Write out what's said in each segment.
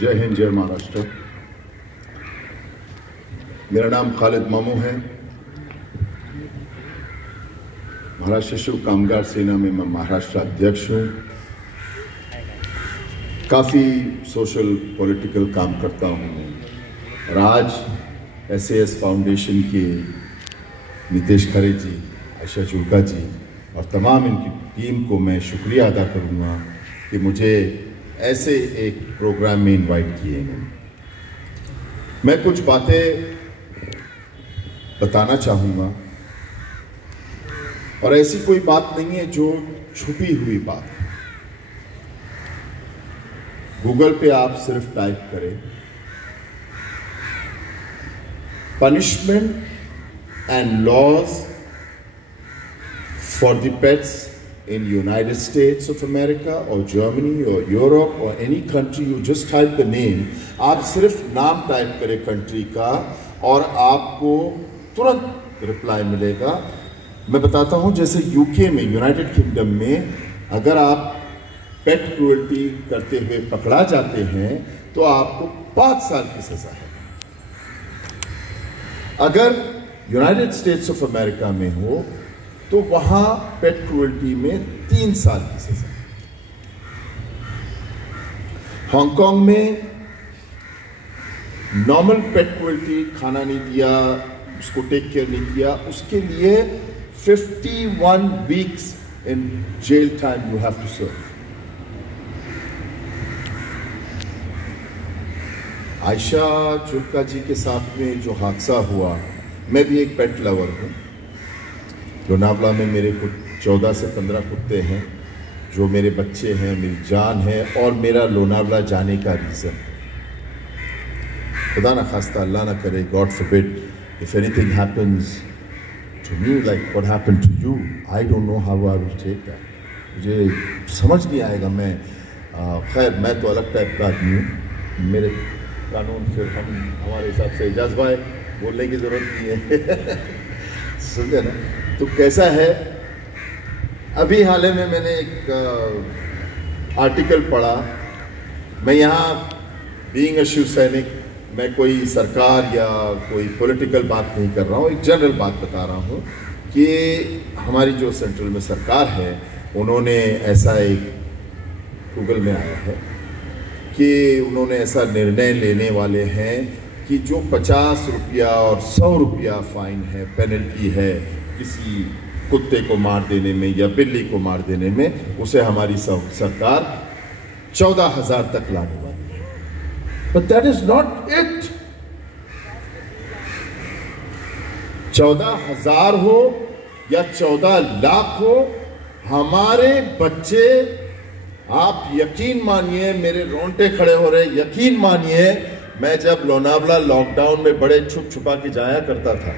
जय हिंद, जय महाराष्ट्र। मेरा नाम खालिद मामू है। महाराष्ट्र शिव कामगार सेना में मैं महाराष्ट्र अध्यक्ष हूँ। काफ़ी सोशल पॉलिटिकल काम करता हूँ और आज SAS फाउंडेशन के नितेश खरे जी, आयशा चुड़का जी और तमाम इनकी टीम को मैं शुक्रिया अदा करूँगा कि मुझे ऐसे एक प्रोग्राम में इनवाइट किए हैं। मैं कुछ बातें बताना चाहूँगा और ऐसी कोई बात नहीं है जो छुपी हुई बात है। गूगल पे आप सिर्फ टाइप करें punishment and laws for the pets in United States of America or Germany or Europe or any country, you just type the name. आप सिर्फ नाम टाइप करें कंट्री का और आपको तुरंत रिप्लाई मिलेगा। मैं बताता हूँ, जैसे यूके में, यूनाइटेड किंगडम में, अगर आप पेट क्रूअल्टी करते हुए पकड़ा जाते हैं तो आपको 5 साल की सजा है। अगर यूनाइटेड स्टेट्स ऑफ अमेरिका में हो तो वहां पेट क्रूअल्टी में 3 साल की सजा। हांगकांग में नॉर्मल पेट क्रूअल्टी, खाना नहीं दिया, उसको टेक केयर नहीं किया, उसके लिए 51 weeks in jail time you have to serve. Ayesha Chudka ji के साथ में जो हादसा हुआ, मैं भी एक पेट लवर हूं। लोनावला में मेरे कुछ 14 से 15 कुत्ते हैं जो मेरे बच्चे हैं, मेरी जान है और मेरा लोनावला जाने का रीज़न। खुदा ना खास्ता, अल्लाह ना करे, God forbid, if anything happens to me like what happened to you, I don't know how I will take that. मुझे समझ नहीं आएगा। मैं खैर, मैं तो अलग टाइप का आदमी हूँ। मेरे कानून फिर हमारे हिसाब से एजाज भाई बोलने की ज़रूरत नहीं है। समझे ना? तो कैसा है, अभी हाल ही में मैंने एक आर्टिकल पढ़ा। मैं यहाँ बीइंग अ शिव सैनिक, मैं कोई सरकार या कोई पॉलिटिकल बात नहीं कर रहा हूँ, एक जनरल बात बता रहा हूँ कि हमारी जो सेंट्रल में सरकार है, उन्होंने ऐसा एक गूगल में आया है कि उन्होंने ऐसा निर्णय लेने वाले हैं कि जो 50 रुपया और 100 रुपया फाइन है, पेनल्टी है किसी कुत्ते को मार देने में या बिल्ली को मार देने में, उसे हमारी सरकार 14,000 तक लाने वाली है। But that is not it. 14,000 हो या 14 लाख हो, हमारे बच्चे, आप यकीन मानिए, मेरे रोंगटे खड़े हो रहे, यकीन मानिए, मैं जब लोनावला लॉकडाउन में बड़े छुप छुपा के जाया करता था,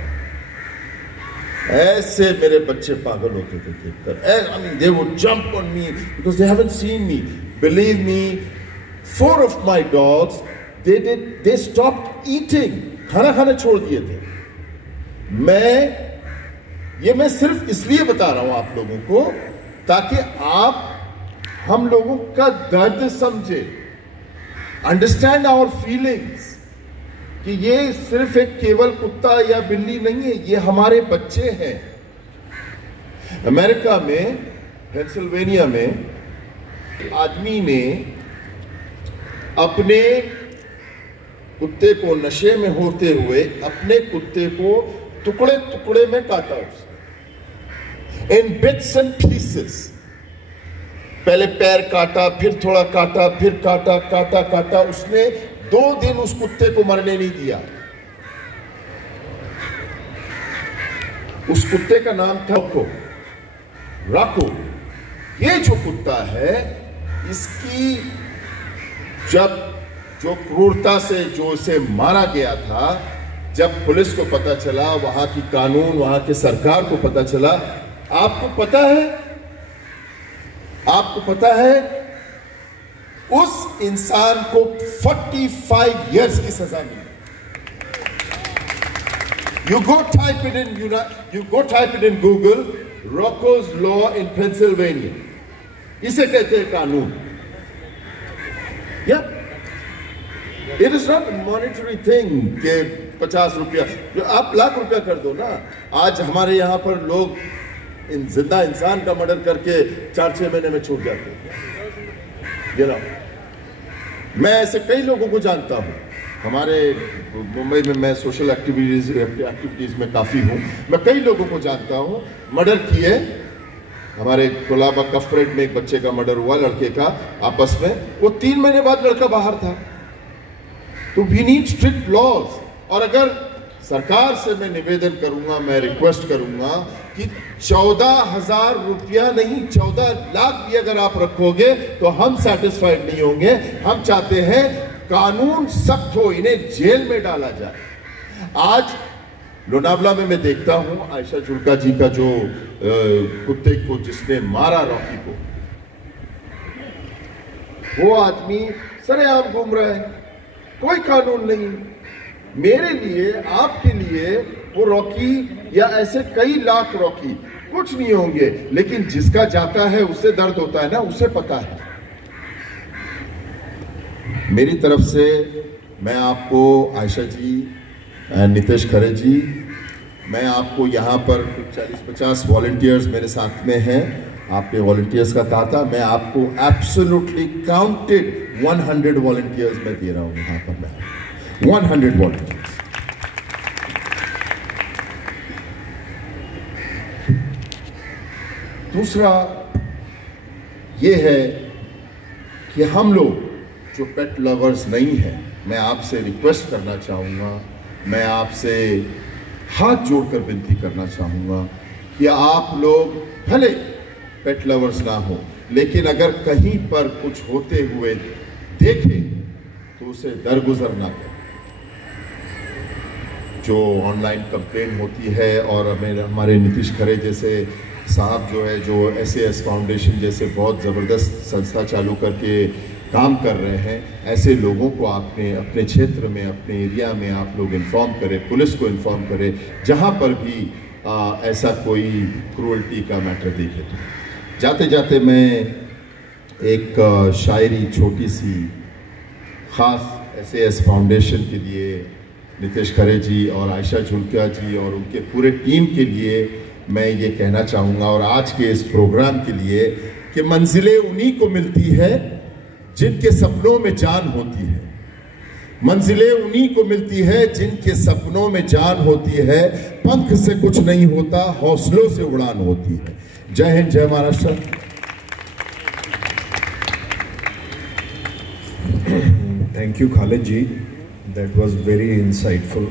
ऐसे मेरे बच्चे पागल होते थे देखकर। I mean, they would jump on me because they haven't seen me. Believe me, 4 of my dogs, they stopped eating. खाना खाना छोड़ दिए थे। मैं सिर्फ इसलिए बता रहा हूं आप लोगों को ताकि आप हम लोगों का दर्द समझे, अंडरस्टैंड आवर फीलिंग्स, कि ये सिर्फ एक केवल कुत्ता या बिल्ली नहीं है, ये हमारे बच्चे हैं। अमेरिका में, पेंसिल्वेनिया में आदमी ने अपने कुत्ते को, नशे में होते हुए अपने कुत्ते को टुकड़े टुकड़े में काटा, उसने इन बिट्स एंड पीसेस। पहले पैर काटा, फिर थोड़ा काटा, फिर काटा काटा काटा। उसने 2 दिन उस कुत्ते को मरने नहीं दिया। उस कुत्ते का नाम था राको। ये जो कुत्ता है, इसकी जब जो क्रूरता से जो इसे मारा गया था, जब पुलिस को पता चला, वहां की कानून, वहां के सरकार को पता चला, आपको पता है उस इंसान को 45 इयर्स की सजा मिली। You go type it in Google, Rocco's Law in Pennsylvania. इसे कहते हैं कानून। या it is not monetary thing के 50 रुपया, आप लाख रुपया कर दो ना। आज हमारे यहाँ पर लोग इन जिंदा इंसान का मर्डर करके 4-6 महीने में छूट जाते हैं। मैं ऐसे कई लोगों को जानता हूँ। हमारे मुंबई में मैं सोशल एक्टिविटीज में काफ़ी हूँ। मैं कई लोगों को जानता हूँ मर्डर किए। हमारे कोलाबा कफरेट में एक बच्चे का मर्डर हुआ, लड़के का, आपस में। वो 3 महीने बाद लड़का बाहर था। तो वी नीड स्ट्रिक्ट लॉज। और अगर सरकार से मैं निवेदन करूंगा, मैं रिक्वेस्ट करूंगा कि 14,000 रुपया नहीं 14 लाख भी अगर आप रखोगे तो हम सेटिस्फाइड नहीं होंगे। हम चाहते हैं कानून सख्त हो, इन्हें जेल में डाला जाए। आज लोनावला में मैं देखता हूं आयशा जुल्का जी का जो कुत्ते को जिसने मारा रॉकी को, वो आदमी सरेआम घूम रहा है, कोई कानून नहीं। मेरे लिए, आपके लिए वो रॉकी या ऐसे कई लाख रॉकी कुछ नहीं होंगे, लेकिन जिसका जाता है उससे दर्द होता है ना, उसे पता है। मेरी तरफ से मैं आपको, आयशा जी, नितेश खरे जी, मैं आपको यहाँ पर 40-50 वॉलंटियर्स मेरे साथ में हैं। आपने वॉलंटियर्स का कहा था, मैं आपको एब्सोल्युटली काउंटेड 100 वॉलंटियर्स मैं दे रहा हूँ यहाँ पर। मैं 100 वॉलंटियर्स। दूसरा ये है कि हम लोग जो पेट लवर्स नहीं हैं, मैं आपसे रिक्वेस्ट करना चाहूँगा, मैं आपसे हाथ जोड़कर विनती करना चाहूँगा कि आप लोग भले पेट लवर्स ना हो, लेकिन अगर कहीं पर कुछ होते हुए देखें तो उसे दरगुजर ना करें। जो ऑनलाइन कंप्लेंट होती है, और हमारे नीतीश खरे जैसे साहब जो है, जो SAS फाउंडेशन जैसे बहुत ज़बरदस्त संस्था चालू करके काम कर रहे हैं, ऐसे लोगों को आपने अपने क्षेत्र में, अपने एरिया में आप लोग इन्फॉर्म करें, पुलिस को इन्फॉर्म करें, जहाँ पर भी ऐसा कोई क्रूअल्टी का मैटर देखे। तो जाते जाते मैं एक शायरी छोटी सी ख़ास SAS फाउंडेशन के लिए, नितेश खरे जी और आयशा जुल्का जी और उनके पूरे टीम के लिए मैं ये कहना चाहूँगा, और आज के इस प्रोग्राम के लिए, कि मंजिलें उन्हीं को मिलती है जिनके सपनों में जान होती है। मंजिलें उन्हीं को मिलती है जिनके सपनों में जान होती है। पंख से कुछ नहीं होता, हौसलों से उड़ान होती है। जय हिंद, जय Maharashtra. Thank you, Khalid ji. That was very insightful.